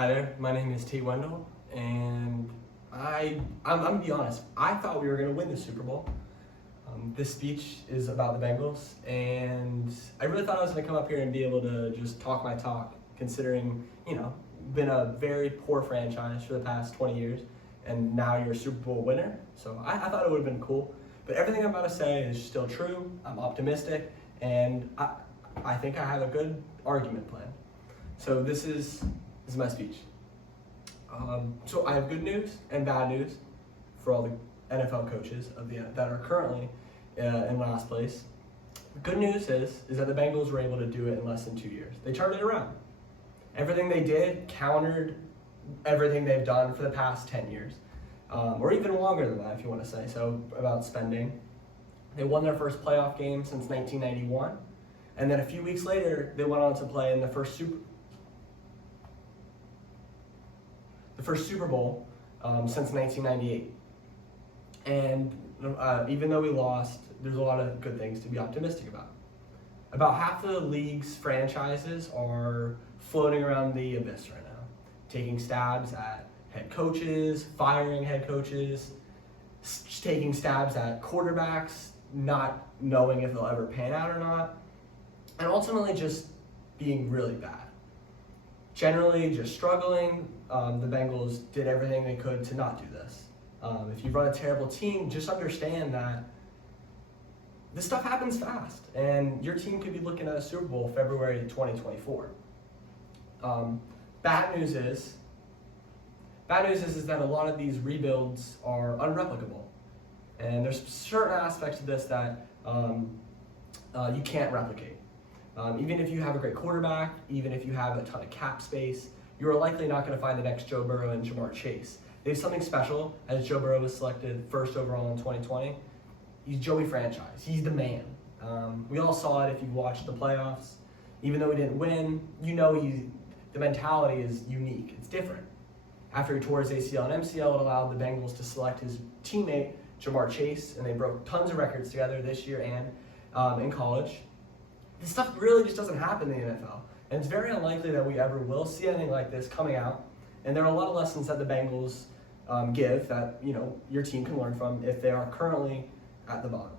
Hi there, my name is T. Wendell, and I'm gonna be honest, I thought we were gonna win the Super Bowl. This speech is about the Bengals, and I really thought I was gonna come up here and be able to just talk my talk, considering, been a very poor franchise for the past 20 years, and now you're a Super Bowl winner, so I thought it would have been cool. But everything I'm about to say is still true, I'm optimistic, and I think I have a good argument plan. So this is my speech. So I have good news and bad news for all the NFL coaches that are currently in last place. The good news is that the Bengals were able to do it in less than 2 years. They turned it around. Everything they did countered everything they've done for the past 10 years, or even longer than that if you want to say so about spending. They won their first playoff game since 1991, and then a few weeks later they went on to play in the first Super Bowl since 1998. And even though we lost, there's a lot of good things to be optimistic about. About half the league's franchises are floating around the abyss right now, taking stabs at head coaches, firing head coaches, taking stabs at quarterbacks, not knowing if they'll ever pan out or not, and ultimately just being really bad. Generally just struggling. The Bengals did everything they could to not do this. If you run a terrible team, just understand that this stuff happens fast, and your team could be looking at a Super Bowl February 2024. Bad news is that a lot of these rebuilds are unreplicable, and there's certain aspects of this that you can't replicate. Even if you have a great quarterback, even if you have a ton of cap space, you're likely not going to find the next Joe Burrow and Jamar Chase. They have something special, as Joe Burrow was selected first overall in 2020. He's Joey Franchise. He's the man. We all saw it if you watched the playoffs. Even though he didn't win, the mentality is unique. It's different. After he tore his ACL and MCL, it allowed the Bengals to select his teammate, Jamar Chase, and they broke tons of records together this year and in college. This stuff really just doesn't happen in the NFL. And it's very unlikely that we ever will see anything like this coming out. And there are a lot of lessons that the Bengals give that your team can learn from if they are currently at the bottom.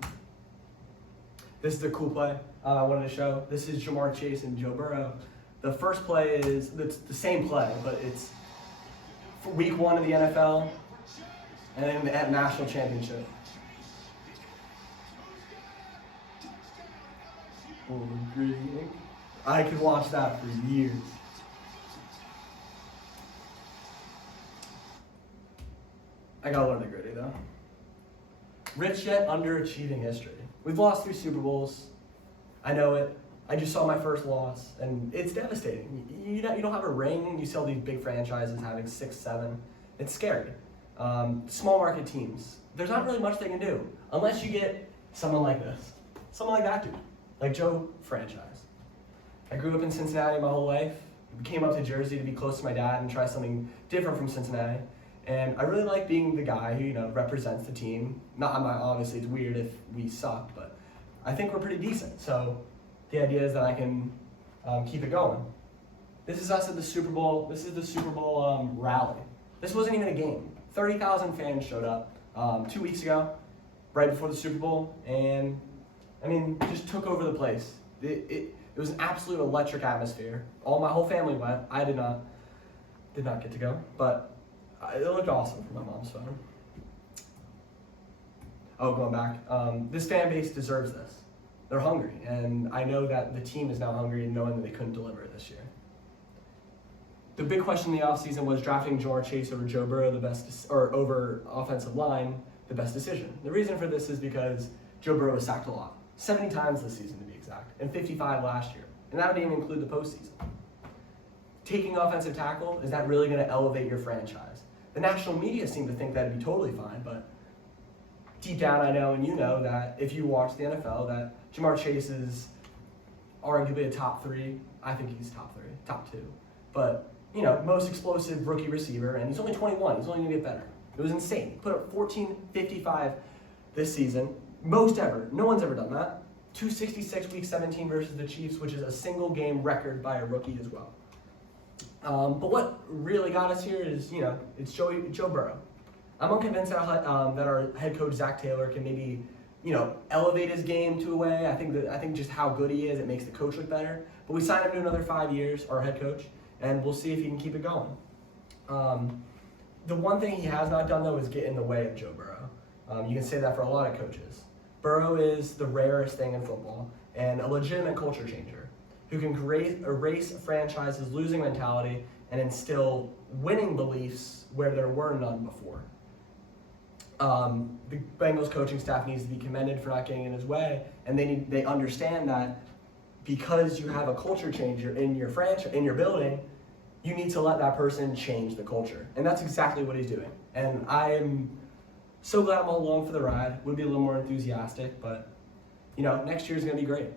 This is a cool play I wanted to show. This is Jamar Chase and Joe Burrow. The first play is the same play, but it's for week 1 of the NFL and then at national championship. I could watch that for years. I gotta learn the gritty though. Rich yet underachieving history. We've lost 3 Super Bowls. I know it. I just saw my first loss, and it's devastating. You don't have a ring. You see all these big franchises having 6, 7. It's scary. Small market teams. There's not really much they can do unless you get someone like this, someone like that dude, like Joe Franchise. I grew up in Cincinnati my whole life. Came up to Jersey to be close to my dad and try something different from Cincinnati. And I really like being the guy who represents the team. Obviously it's weird if we suck, but I think we're pretty decent. So the idea is that I can keep it going. This is us at the Super Bowl. This is the Super Bowl rally. This wasn't even a game. 30,000 fans showed up 2 weeks ago, right before the Super Bowl, and just took over the place. It was an absolute electric atmosphere. My whole family went. I did not get to go, but it looked awesome from my mom's phone. Oh, going back. This fan base deserves this. They're hungry, and I know that the team is now hungry and knowing that they couldn't deliver it this year. The big question in the offseason was drafting Jamar Chase over Joe Burrow over offensive line, the best decision. The reason for this is because Joe Burrow was sacked a lot. 70 times this season to be exact, and 55 last year. And that would even include the postseason. Taking offensive tackle, is that really going to elevate your franchise? The national media seem to think that it'd be totally fine, but deep down I know and you know that if you watch the NFL that Jamar Chase is arguably a top 3. I think he's top 3, top 2. But, most explosive rookie receiver, and he's only 21. He's only going to get better. It was insane. He put up 14.55 this season. Most ever. No one's ever done that. 266 week 17 versus the Chiefs, which is a single game record by a rookie as well. But what really got us here is, it's Joe Burrow. I'm unconvinced that our head coach Zach Taylor can maybe, elevate his game to a way. I think just how good he is, it makes the coach look better. But we signed him to another 5 years, our head coach, and we'll see if he can keep it going. The one thing he has not done though is get in the way of Joe Burrow. You can say that for a lot of coaches. Burrow is the rarest thing in football and a legitimate culture changer who can erase a franchise's losing mentality and instill winning beliefs where there were none before. The Bengals coaching staff needs to be commended for not getting in his way, and they understand that because you have a culture changer in your franchise, in your building, you need to let that person change the culture, and that's exactly what he's doing. And I am so glad I'm all along for the ride. Would be a little more enthusiastic, but next year is going to be great.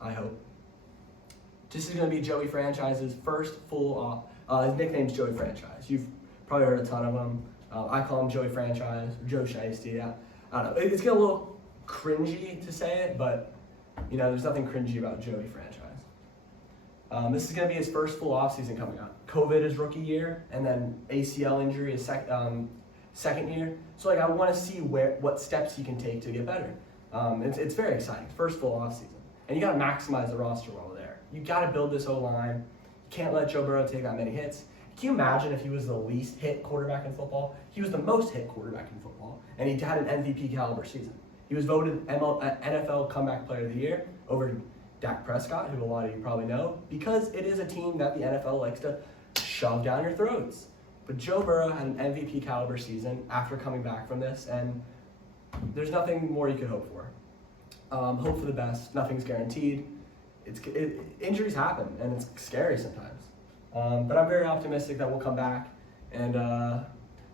I hope. This is going to be Joey Franchise's first full off. His nickname's Joey Franchise. You've probably heard a ton of them. I call him Joey Franchise, or Joe Shiesty. Yeah. I don't know. It's getting a little cringy to say it, but there's nothing cringy about Joey Franchise. This is going to be his first full offseason coming up. COVID is rookie year, and then ACL injury is second year. So I want to see what steps he can take to get better. It's very exciting. First full offseason. And you got to maximize the roster while we're there. You got to build this O-line. You can't let Joe Burrow take that many hits. Can you imagine if he was the least hit quarterback in football? He was the most hit quarterback in football, and he had an MVP caliber season. He was voted NFL Comeback Player of the Year over Dak Prescott, who a lot of you probably know, because it is a team that the NFL likes to shove down your throats. But Joe Burrow had an MVP caliber season after coming back from this, and there's nothing more you could hope for. Hope for the best. Nothing's guaranteed. Injuries happen, and it's scary sometimes. But I'm very optimistic that we'll come back and